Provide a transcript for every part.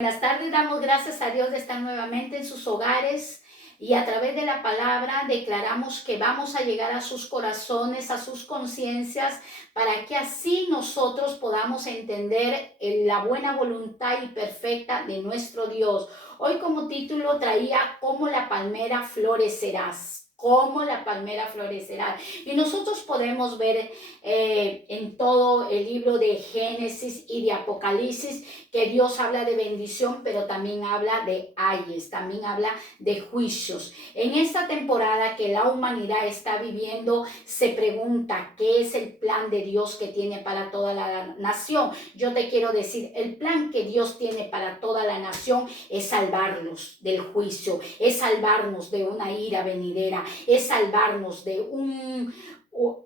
Buenas tardes, damos gracias a Dios de estar nuevamente en sus hogares y a través de la palabra declaramos que vamos a llegar a sus corazones, a sus conciencias, para que así nosotros podamos entender la buena voluntad y perfecta de nuestro Dios. Hoy como título traía cómo la palmera florecerás. Cómo la palmera florecerá. Y nosotros podemos ver en todo el libro de Génesis y de Apocalipsis que Dios habla de bendición, pero también habla de ayes, también habla de juicios. En esta temporada que la humanidad está viviendo, se pregunta qué es el plan de Dios que tiene para toda la nación. Yo te quiero decir, el plan que Dios tiene para toda la nación es salvarlos del juicio, es salvarnos de una ira venidera, es salvarnos de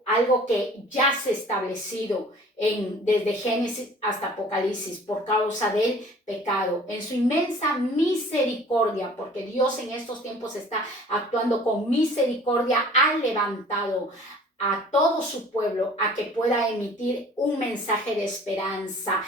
algo que ya se ha establecido desde Génesis hasta Apocalipsis por causa del pecado. En su inmensa misericordia, porque Dios en estos tiempos está actuando con misericordia, ha levantado a todo su pueblo a que pueda emitir un mensaje de esperanza.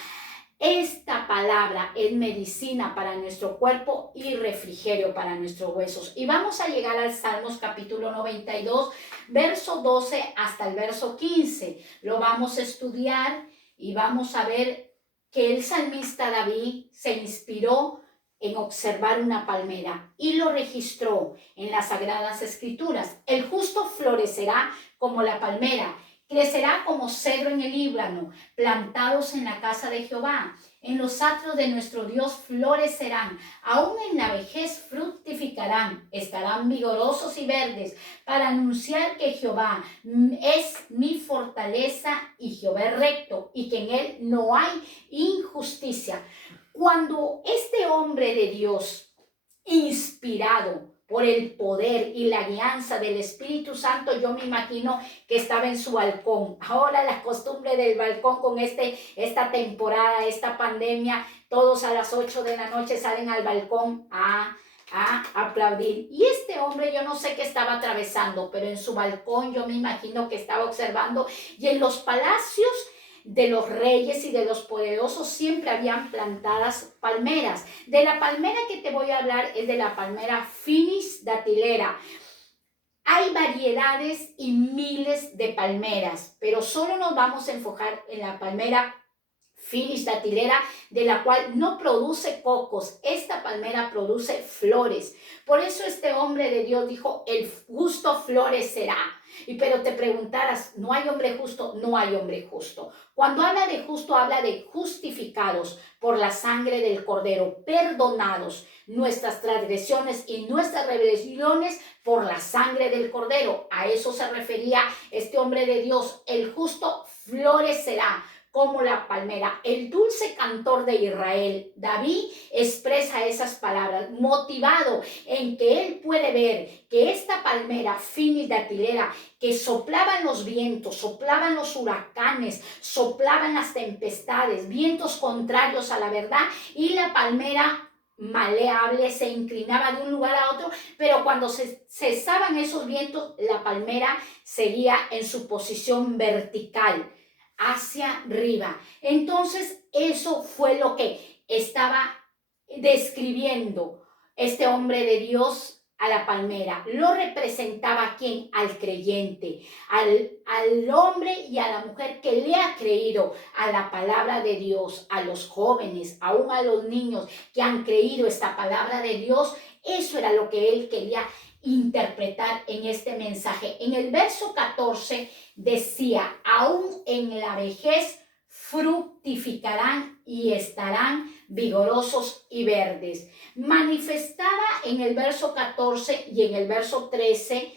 Esta palabra es medicina para nuestro cuerpo y refrigerio para nuestros huesos. Y vamos a llegar al Salmos capítulo 92, verso 12 hasta el verso 15. Lo vamos a estudiar y vamos a ver que el salmista David se inspiró en observar una palmera y lo registró en las Sagradas Escrituras. El justo florecerá como la palmera, crecerá como cedro en el Líbano, plantados en la casa de Jehová. En los atrios de nuestro Dios florecerán, aún en la vejez fructificarán, estarán vigorosos y verdes, para anunciar que Jehová es mi fortaleza y Jehová es recto, y que en él no hay injusticia. Cuando este hombre de Dios, inspirado por el poder y la guianza del Espíritu Santo, yo me imagino que estaba en su balcón. Ahora la costumbre del balcón con esta temporada, esta pandemia, todos a las 8 de la noche salen al balcón a aplaudir. Y este hombre, yo no sé qué estaba atravesando, pero en su balcón yo me imagino que estaba observando. Y en los palacios de los reyes y de los poderosos siempre habían plantadas palmeras. De la palmera que te voy a hablar es de la palmera Finis datilera. Hay variedades y miles de palmeras, pero solo nos vamos a enfocar en la palmera Finis datilera, de la cual no produce cocos. Esta palmera produce flores. Por eso este hombre de Dios dijo, el justo florecerá. Pero te preguntarás, ¿no hay hombre justo? No hay hombre justo. Cuando habla de justo, habla de justificados por la sangre del Cordero, perdonados nuestras transgresiones y nuestras rebeliones por la sangre del Cordero. A eso se refería este hombre de Dios. El justo florecerá como la palmera. El dulce cantor de Israel, David, expresa esas palabras, motivado en que él puede ver que esta palmera Finis datilera, que soplaban los vientos, soplaban los huracanes, soplaban las tempestades, vientos contrarios a la verdad, y la palmera maleable se inclinaba de un lugar a otro, pero cuando cesaban esos vientos, la palmera seguía en su posición vertical, hacia arriba. Entonces, eso fue lo que estaba describiendo este hombre de Dios a la palmera. Lo representaba a quién? Al creyente, al hombre y a la mujer que le ha creído a la palabra de Dios, a los jóvenes, aún a los niños que han creído esta palabra de Dios. Eso era lo que él quería interpretar en este mensaje. En el verso 14 decía, aún en la vejez fructificarán y estarán vigorosos y verdes. Manifestaba en el verso 14 y en el verso 13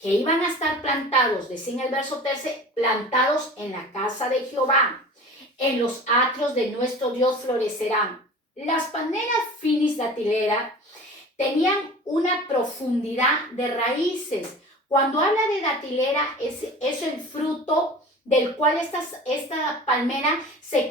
que iban a estar plantados, decía en el verso 13, plantados en la casa de Jehová, en los atrios de nuestro Dios florecerán. Las palmeras Finis datilera tenían una profundidad de raíces. Cuando habla de datilera, es el fruto del cual esta palmera se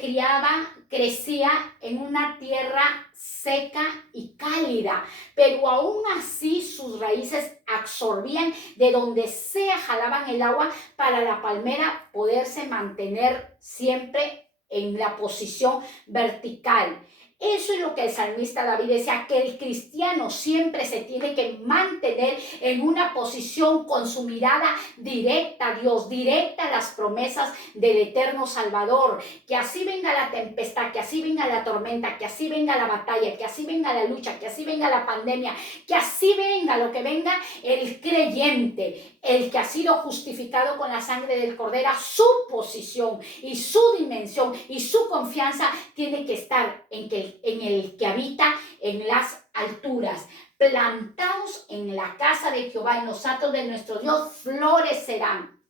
crecía en una tierra seca y cálida, pero aún así sus raíces absorbían de donde sea, jalaban el agua para la palmera poderse mantener siempre en la posición vertical. Eso es lo que el salmista David decía, que el cristiano siempre se tiene que mantener en una posición con su mirada directa a Dios, directa a las promesas del eterno Salvador. Que así venga la tempestad, que así venga la tormenta, que así venga la batalla, que así venga la lucha, que así venga la pandemia, que así venga lo que venga, el creyente, el que ha sido justificado con la sangre del Cordero, su posición y su dimensión y su confianza tiene que estar en el que habita en las alturas. Plantados en la casa de Jehová, en los atos de nuestro Dios, florecerán.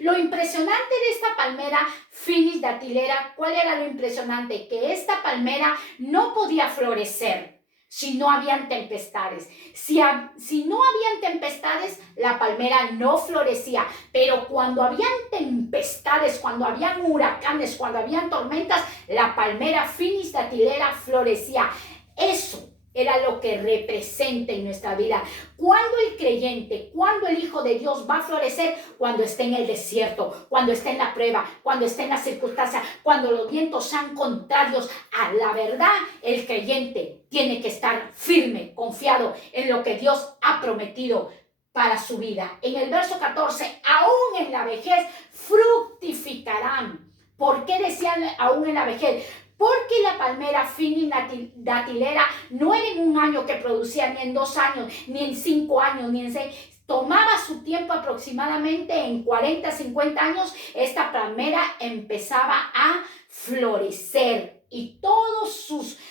Lo impresionante de esta palmera Finis datilera, ¿cuál era lo impresionante? Que esta palmera no podía florecer si no habían tempestades. Si no habían tempestades, la palmera no florecía. Pero cuando habían tempestades, cuando habían huracanes, cuando habían tormentas, la palmera Finis datilera florecía. Eso era lo que representa en nuestra vida. Cuando el creyente, cuando el Hijo de Dios va a florecer, cuando esté en el desierto, cuando esté en la prueba, cuando esté en la circunstancia, cuando los vientos sean contrarios a la verdad, el creyente tiene que estar firme, confiado en lo que Dios ha prometido para su vida. En el verso 14, aún en la vejez fructificarán. ¿Por qué decían aún en la vejez? Porque la palmera Finis datilera no era en un año que producía, ni en 2 años, ni en 5 años, ni en 6. Tomaba su tiempo aproximadamente en 40, 50 años. Esta palmera empezaba a florecer y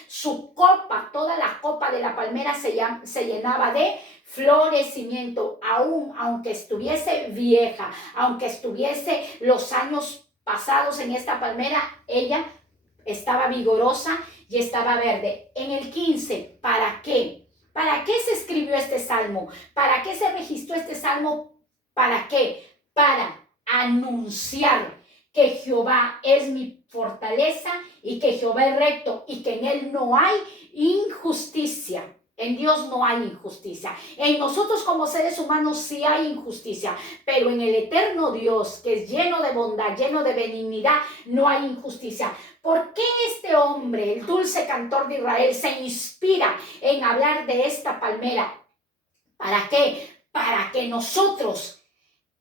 su copa, toda la copa de la palmera se llenaba de florecimiento, aunque estuviese vieja, aunque estuviese los años pasados en esta palmera, ella estaba vigorosa y estaba verde. En el 15, ¿para qué? ¿Para qué se escribió este salmo? ¿Para qué se registró este salmo? ¿Para qué? Para anunciar que Jehová es mi fortaleza y que Jehová es recto y que en él no hay injusticia. En Dios no hay injusticia. En nosotros como seres humanos sí hay injusticia, pero en el eterno Dios, que es lleno de bondad, lleno de benignidad, no hay injusticia. ¿Por qué este hombre, el dulce cantor de Israel, se inspira en hablar de esta palmera? ¿Para qué? Para que nosotros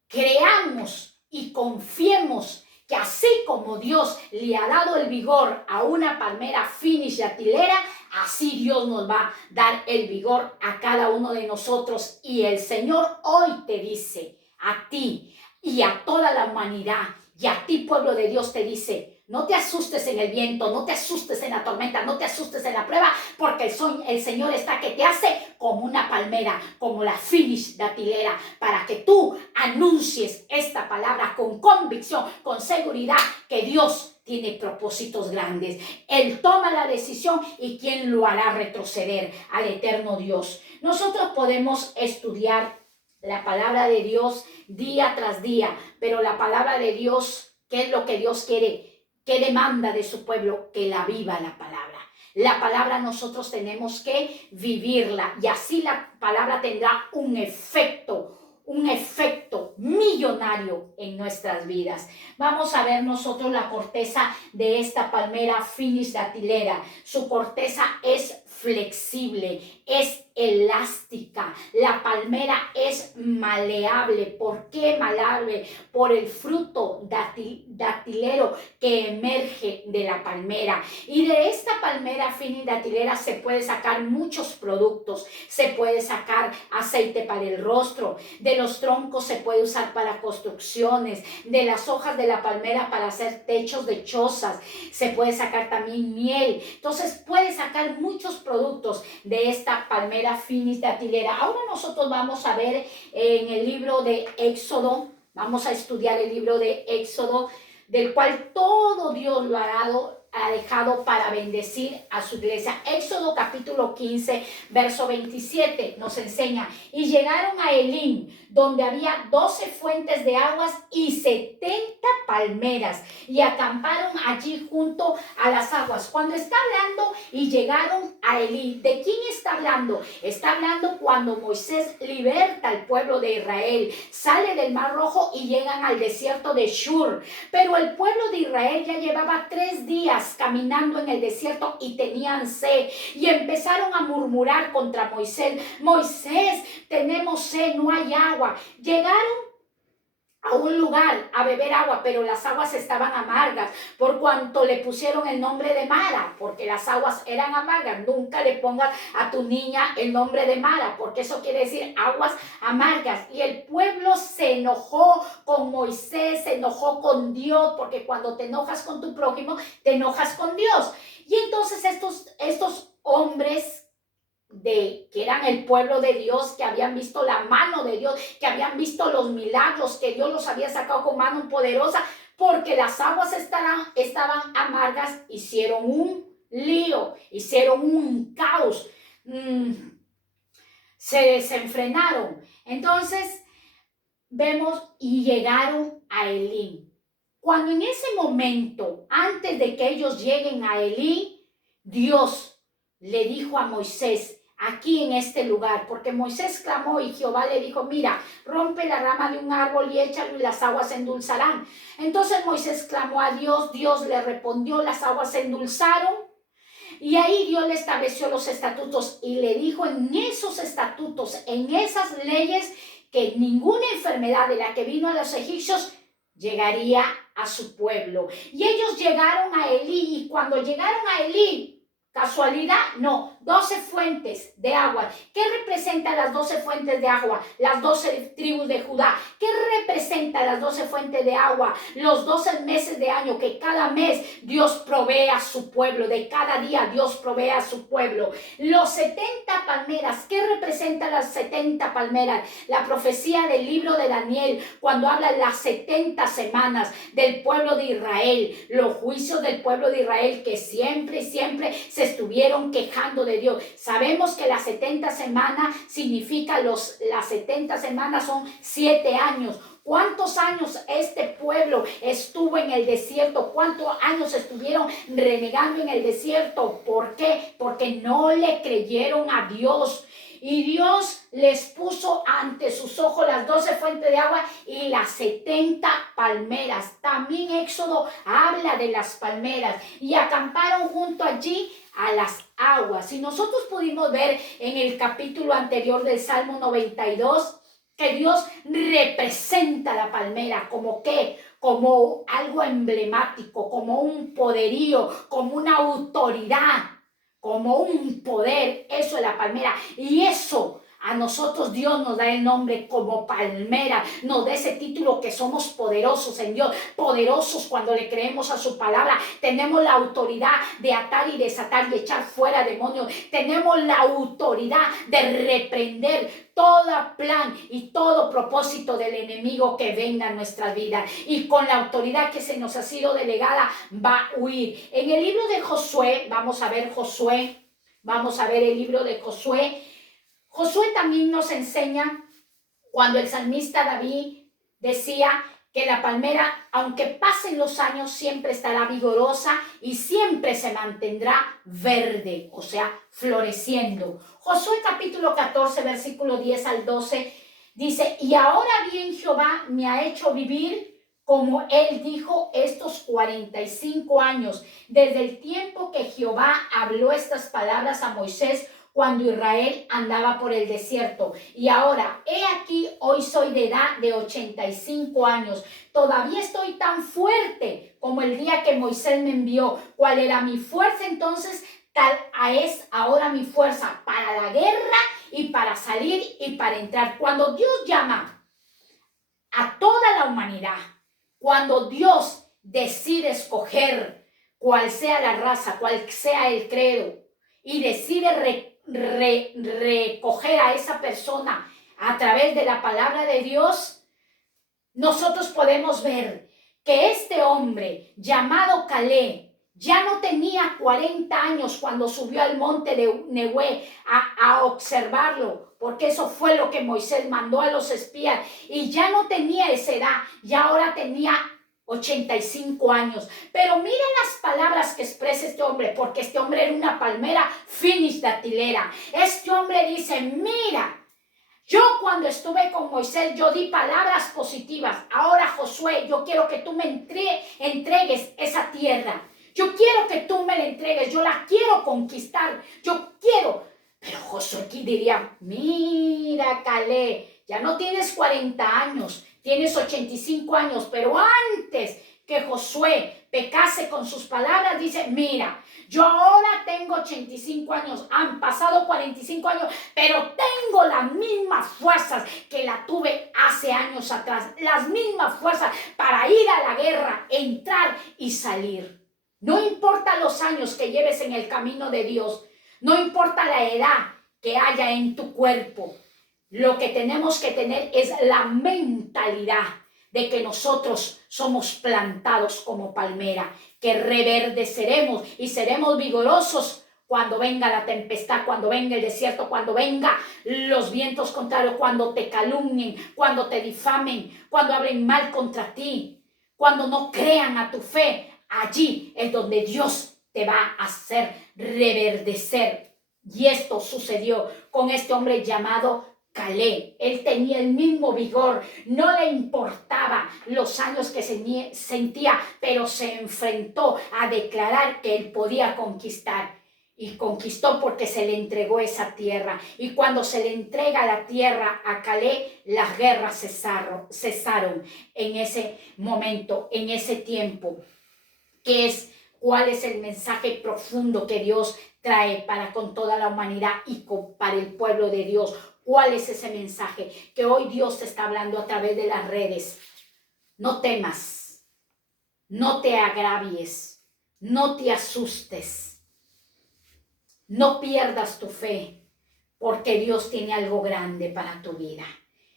creamos y confiemos que así como Dios le ha dado el vigor a una palmera Finis datilera, así Dios nos va a dar el vigor a cada uno de nosotros. Y el Señor hoy te dice a ti y a toda la humanidad y a ti, pueblo de Dios, te dice: no te asustes en el viento, no te asustes en la tormenta, no te asustes en la prueba, porque el Señor está que te hace como una palmera, como la Finis datilera, para que tú anuncies esta palabra con convicción, con seguridad, que Dios tiene propósitos grandes. Él toma la decisión y ¿quién lo hará retroceder? Al eterno Dios. Nosotros podemos estudiar la palabra de Dios día tras día, pero la palabra de Dios, ¿qué es lo que Dios quiere? ¿Qué demanda de su pueblo? Que la viva la palabra. La palabra nosotros tenemos que vivirla y así la palabra tendrá un efecto millonario en nuestras vidas. Vamos a ver nosotros la corteza de esta palmera Finis datilera. Su corteza es flexible, es elástica. La palmera es maleable. ¿Por qué maleable? Por el fruto datilero que emerge de la palmera. Y de esta palmera Finis datilera se puede sacar muchos productos. Se puede sacar aceite para el rostro. De los troncos se puede usar para construcciones. De las hojas de la palmera para hacer techos de chozas. Se puede sacar también miel. Entonces puede sacar muchos productos de esta palmera Finis datilera. Ahora nosotros vamos a ver en el libro de Éxodo, vamos a estudiar el libro de Éxodo, del cual todo Dios lo ha dejado para bendecir a su iglesia. Éxodo capítulo 15, verso 27 nos enseña: y llegaron a Elim, donde había 12 fuentes de aguas y 70 palmeras, y acamparon allí junto a las aguas. Cuando está hablando y llegaron a Elim, ¿de quién está hablando? Está hablando cuando Moisés liberta al pueblo de Israel, sale del Mar Rojo y llegan al desierto de Shur. Pero el pueblo de Israel ya llevaba 3 días días caminando en el desierto y tenían sed y empezaron a murmurar contra Moisés. Moisés, tenemos sed, no hay agua. Llegaron a un lugar a beber agua, pero las aguas estaban amargas, por cuanto le pusieron el nombre de Mara, porque las aguas eran amargas. Nunca le pongas a tu niña el nombre de Mara, porque eso quiere decir aguas amargas. Y el pueblo se enojó con Moisés, se enojó con Dios, porque cuando te enojas con tu prójimo, te enojas con Dios. Y entonces estos hombres que eran el pueblo de Dios, que habían visto la mano de Dios, que habían visto los milagros, que Dios los había sacado con mano poderosa, porque las aguas estaban amargas, hicieron un lío, hicieron un caos, se desenfrenaron. Entonces vemos y llegaron a Elim. Cuando en ese momento, antes de que ellos lleguen a Elim, Dios le dijo a Moisés, aquí en este lugar, porque Moisés clamó y Jehová le dijo, mira, rompe la rama de un árbol y échalo y las aguas se endulzarán. Entonces Moisés clamó a Dios, Dios le respondió, las aguas se endulzaron y ahí Dios le estableció los estatutos y le dijo en esos estatutos, en esas leyes, que ninguna enfermedad de la que vino a los egipcios llegaría a su pueblo. Y ellos llegaron a Elí y cuando llegaron a Elí, ¿casualidad? No, 12 fuentes de agua. ¿Qué representan las 12 fuentes de agua? Las 12 tribus de Judá. ¿Qué representan las 12 fuentes de agua? Los 12 meses de año, que cada mes Dios provee a su pueblo. De cada día Dios provee a su pueblo. Los 70 palmeras. ¿Qué representan las 70 palmeras? La profecía del libro de Daniel, cuando habla de las 70 semanas del pueblo de Israel. Los juicios del pueblo de Israel que siempre se estuvieron quejando de Dios. Sabemos que las 70 semanas significa las 70 semanas son 7 años. ¿Cuántos años este pueblo estuvo en el desierto? ¿Cuántos años estuvieron renegando en el desierto? ¿Por qué? Porque no le creyeron a Dios. Y Dios les puso ante sus ojos las 12 fuentes de agua y las 70 palmeras. También Éxodo habla de las palmeras. Y acamparon junto allí a las aguas. Y nosotros pudimos ver en el capítulo anterior del Salmo 92 que Dios representa la palmera como ¿qué? Como algo emblemático, como un poderío, como una autoridad, como un poder. Eso es la palmera. Y eso a nosotros Dios nos da el nombre como palmera, nos da ese título que somos poderosos en Dios, poderosos cuando le creemos a su palabra. Tenemos la autoridad de atar y desatar y echar fuera demonios. Tenemos la autoridad de reprender todo plan y todo propósito del enemigo que venga a nuestra vida. Y con la autoridad que se nos ha sido delegada va a huir. En el libro de Josué, vamos a ver el libro de Josué. Josué también nos enseña cuando el salmista David decía que la palmera, aunque pasen los años, siempre estará vigorosa y siempre se mantendrá verde, o sea, floreciendo. Josué capítulo 14, versículo 10 al 12, dice, y ahora bien Jehová me ha hecho vivir como él dijo estos 45 años, desde el tiempo que Jehová habló estas palabras a Moisés, cuando Israel andaba por el desierto. Y ahora, he aquí, hoy soy de edad de 85 años. Todavía estoy tan fuerte como el día que Moisés me envió. ¿Cuál era mi fuerza entonces? Tal es ahora mi fuerza para la guerra y para salir y para entrar. Cuando Dios llama a toda la humanidad, cuando Dios decide escoger cuál sea la raza, cuál sea el credo, y decide recoger a esa persona a través de la palabra de Dios, nosotros podemos ver que este hombre llamado Caleb ya no tenía 40 años cuando subió al monte de Nehué a observarlo, porque eso fue lo que Moisés mandó a los espías, y ya no tenía esa edad, ya ahora tenía 85 años. Pero mira las palabras que expresa este hombre, porque este hombre era una palmera finis datilera. Este hombre dice, mira, yo cuando estuve con Moisés, yo di palabras positivas. Ahora, Josué, yo quiero que tú me entregues esa tierra. Yo quiero que tú me la entregues, yo la quiero conquistar, yo quiero. Pero Josué aquí diría, mira, Caleb, ya no tienes 40 años, tienes 85 años, pero antes que Josué pecase con sus palabras, dice, mira, yo ahora tengo 85 años, han pasado 45 años, pero tengo las mismas fuerzas que la tuve hace años atrás, las mismas fuerzas para ir a la guerra, entrar y salir. No importa los años que lleves en el camino de Dios, no importa la edad que haya en tu cuerpo, lo que tenemos que tener es la mentalidad de que nosotros somos plantados como palmera, que reverdeceremos y seremos vigorosos cuando venga la tempestad, cuando venga el desierto, cuando venga los vientos contrarios, cuando te calumnien, cuando te difamen, cuando hablen mal contra ti, cuando no crean a tu fe. Allí es donde Dios te va a hacer reverdecer. Y esto sucedió con este hombre llamado Caleb. Él tenía el mismo vigor, no le importaba los años que sentía, pero se enfrentó a declarar que él podía conquistar. Y conquistó porque se le entregó esa tierra. Y cuando se le entrega la tierra a Caleb, las guerras cesaron en ese momento, en ese tiempo. ¿Cuál es el mensaje profundo que Dios trae para con toda la humanidad y para el pueblo de Dios? ¿Cuál es ese mensaje que hoy Dios te está hablando a través de las redes? No temas, no te agravies, no te asustes, no pierdas tu fe, porque Dios tiene algo grande para tu vida.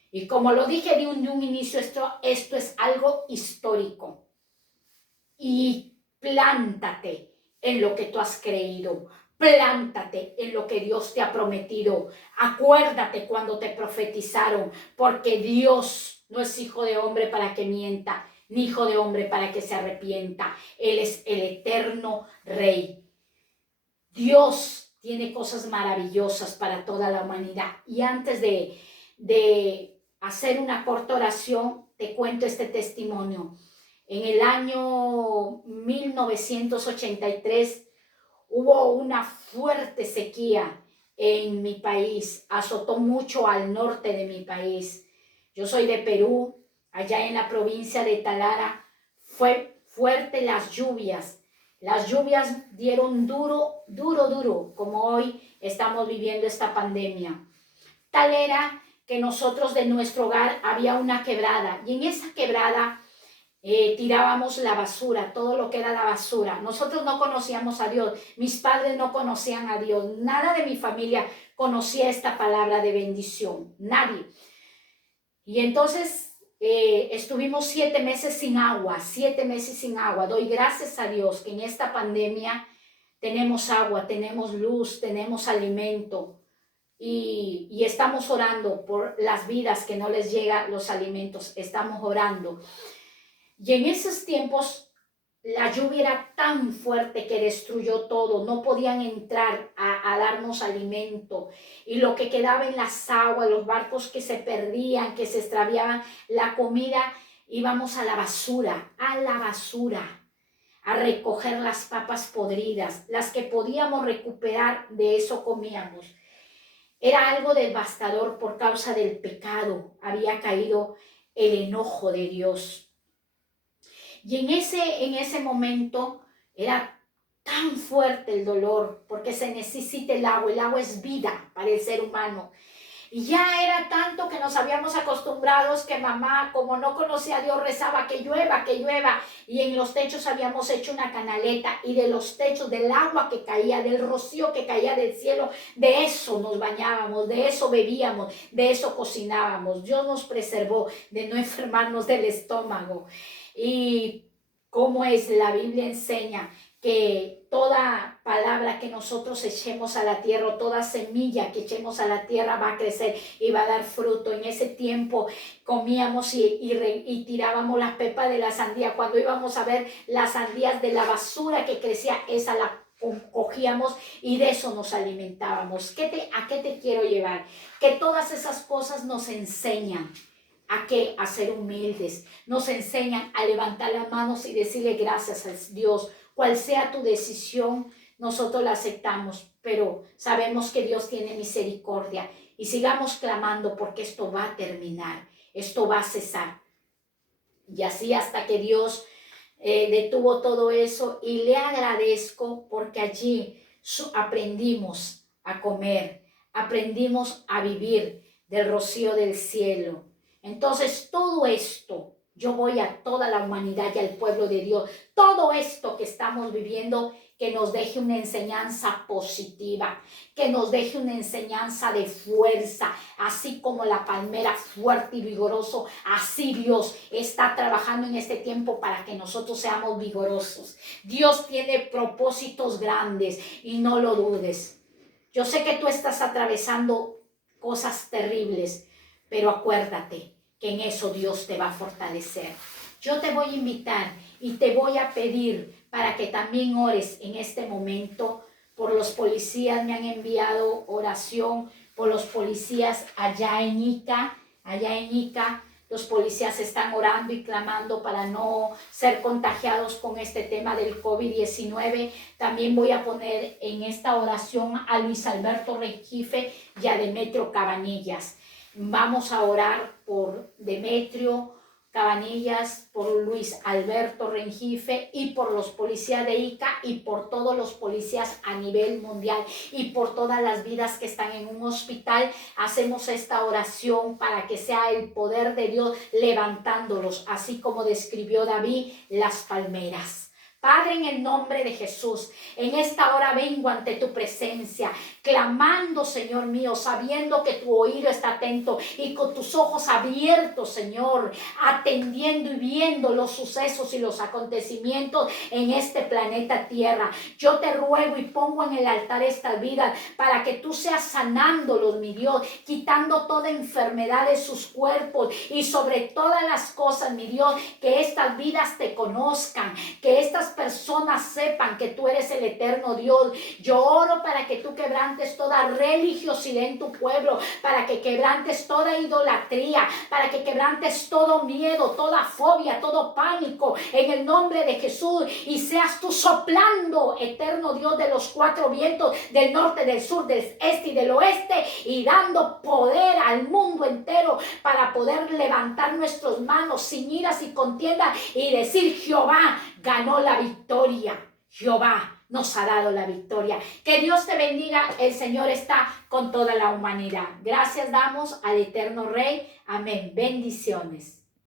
Y como lo dije de un inicio, esto es algo histórico. Y plántate en lo que tú has creído. Plántate en lo que Dios te ha prometido. Acuérdate cuando te profetizaron, porque Dios no es hijo de hombre para que mienta, ni hijo de hombre para que se arrepienta. Él es el eterno Rey. Dios tiene cosas maravillosas para toda la humanidad. Y antes de hacer una corta oración, te cuento este testimonio. En el año 1983 hubo una fuerte sequía en mi país, azotó mucho al norte de mi país. Yo soy de Perú, allá en la provincia de Talara, fue fuerte las lluvias dieron duro, como hoy estamos viviendo esta pandemia. Tal era que nosotros de nuestro hogar había una quebrada y en esa quebrada tirábamos la basura, todo lo que era la basura. Nosotros no conocíamos a Dios, mis padres no conocían a Dios, nada de mi familia conocía esta palabra de bendición, nadie. Y entonces estuvimos 7 meses sin agua, 7 meses sin agua. Doy gracias a Dios que en esta pandemia tenemos agua, tenemos luz, tenemos alimento. Y estamos orando por las vidas que no les llegan los alimentos, estamos orando. Y en esos tiempos la lluvia era tan fuerte que destruyó todo, no podían entrar a darnos alimento. Y lo que quedaba en las aguas, los barcos que se perdían, que se extraviaban, la comida, íbamos a la basura, a recoger las papas podridas, las que podíamos recuperar, de eso comíamos. Era algo devastador por causa del pecado, había caído el enojo de Dios. Y en ese momento era tan fuerte el dolor, porque se necesita el agua es vida para el ser humano. Y ya era tanto que nos habíamos acostumbrado que mamá, como no conocía a Dios, rezaba que llueva, y en los techos habíamos hecho una canaleta, y de los techos, del agua que caía, del rocío que caía del cielo, de eso nos bañábamos, de eso bebíamos, de eso cocinábamos. Dios nos preservó de no enfermarnos del estómago. Y como es, la Biblia enseña que toda palabra que nosotros echemos a la tierra, o toda semilla que echemos a la tierra va a crecer y va a dar fruto. En ese tiempo comíamos y tirábamos las pepas de la sandía. Cuando íbamos a ver las sandías, de la basura que crecía, esa la cogíamos y de eso nos alimentábamos. ¿A qué te quiero llevar? Que todas esas cosas nos enseñan a ser humildes, nos enseñan a levantar las manos y decirle gracias a Dios Cual sea tu decisión, nosotros la aceptamos, pero sabemos que Dios tiene misericordia y sigamos clamando porque esto va a terminar, esto va a cesar. Y así hasta que Dios detuvo todo eso, y le agradezco porque allí aprendimos a comer, aprendimos a vivir del rocío del cielo. Entonces todo esto, yo voy a toda la humanidad y al pueblo de Dios, todo esto que estamos viviendo, que nos deje una enseñanza positiva, que nos deje una enseñanza de fuerza, así como la palmera fuerte y vigoroso, así Dios está trabajando en este tiempo para que nosotros seamos vigorosos. Dios tiene propósitos grandes y no lo dudes. Yo sé que tú estás atravesando cosas terribles, pero acuérdate que en eso Dios te va a fortalecer. Yo te voy a invitar y te voy a pedir para que también ores en este momento por los policías. Me han enviado oración por los policías allá en Ica. Los policías están orando y clamando para no ser contagiados con este tema del COVID-19. También voy a poner en esta oración a Luis Alberto Rengifo y a Demetrio Cabanillas. Vamos a orar por Demetrio Cabanillas, por Luis Alberto Rengifo y por los policías de Ica y por todos los policías a nivel mundial y por todas las vidas que están en un hospital. Hacemos esta oración para que sea el poder de Dios levantándolos, así como describió David las palmeras. Padre, en el nombre de Jesús, en esta hora vengo ante tu presencia, clamando, Señor mío, sabiendo que tu oído está atento y con tus ojos abiertos, Señor, atendiendo y viendo los sucesos y los acontecimientos en este planeta Tierra. Yo te ruego y pongo en el altar estas vidas para que tú seas sanándolos, mi Dios, quitando toda enfermedad de sus cuerpos y sobre todas las cosas, mi Dios, que estas vidas te conozcan, que estas personas sepan que tú eres el eterno Dios. Yo oro para que tú quebrantes toda religiosidad en tu pueblo, para que quebrantes toda idolatría, para que quebrantes todo miedo, toda fobia, todo pánico en el nombre de Jesús, y seas tú soplando, eterno Dios de los cuatro vientos, del norte, del sur, del este y del oeste, y dando poder al mundo entero para poder levantar nuestras manos sin iras y contienda y decir: Jehová ganó la victoria. Jehová nos ha dado la victoria. Que Dios te bendiga. El Señor está con toda la humanidad. Gracias damos al eterno Rey. Amén. Bendiciones.